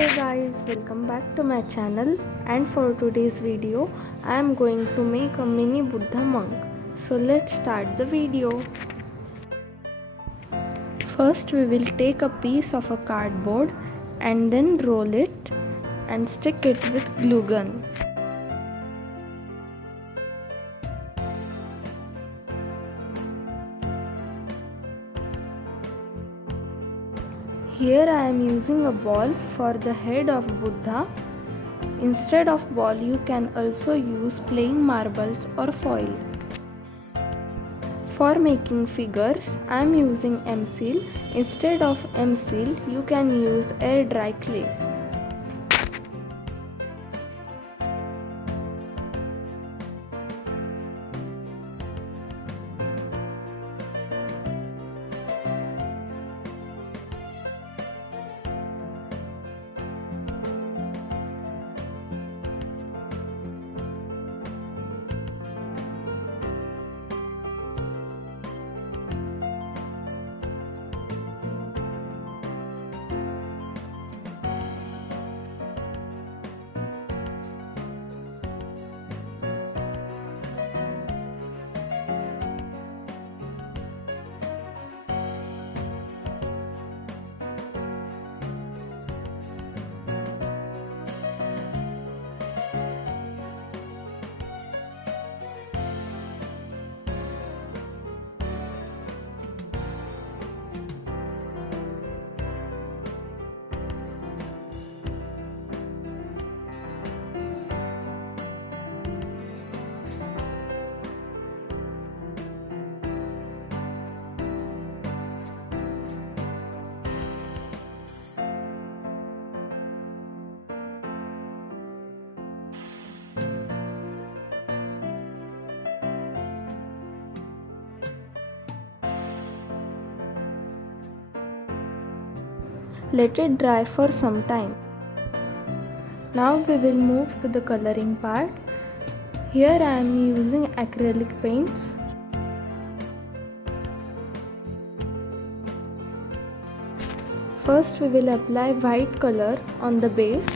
Hey guys, welcome back to my channel, and for today's video I am going to make a mini Buddha monk. So let's start the video. First we will take a piece of a cardboard and then roll it and stick it with glue gun. Here I am using a ball for the head of Buddha. Instead of ball, you can also use plain marbles or foil. For making figures, I am using M-Seal. Instead of M-Seal, you can use air dry clay. Let it dry for some time. Now we will move to the coloring part. Here I am using acrylic paints. First we will apply white color on the base.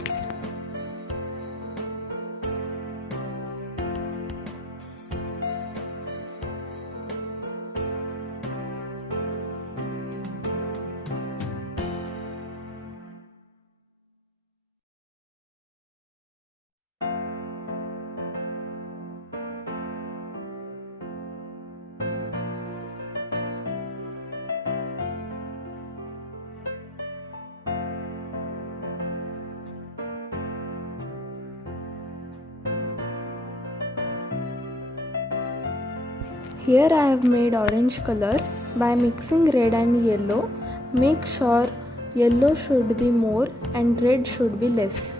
Here I have made orange color by mixing red and yellow. Make sure yellow should be more and red should be less.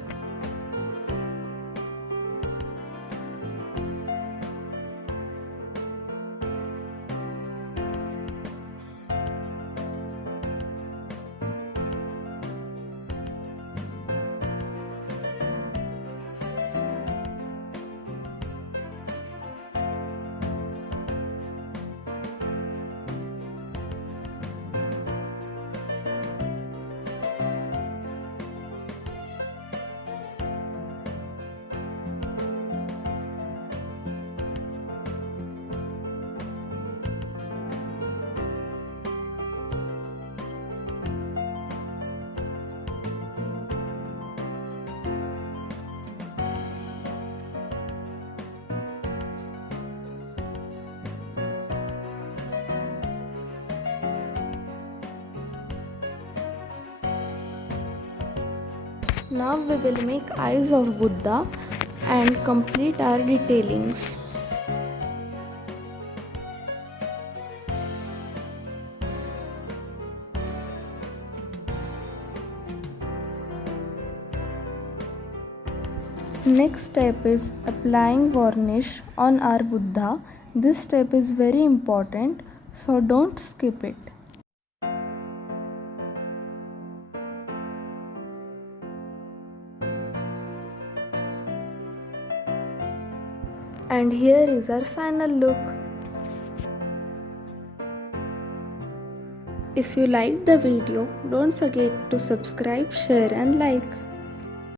Now we will make eyes of Buddha and complete our detailings. Next step is applying varnish on our Buddha. This step is very important, so don't skip it. And here is our final look. If you liked the video, don't forget to subscribe, share and like.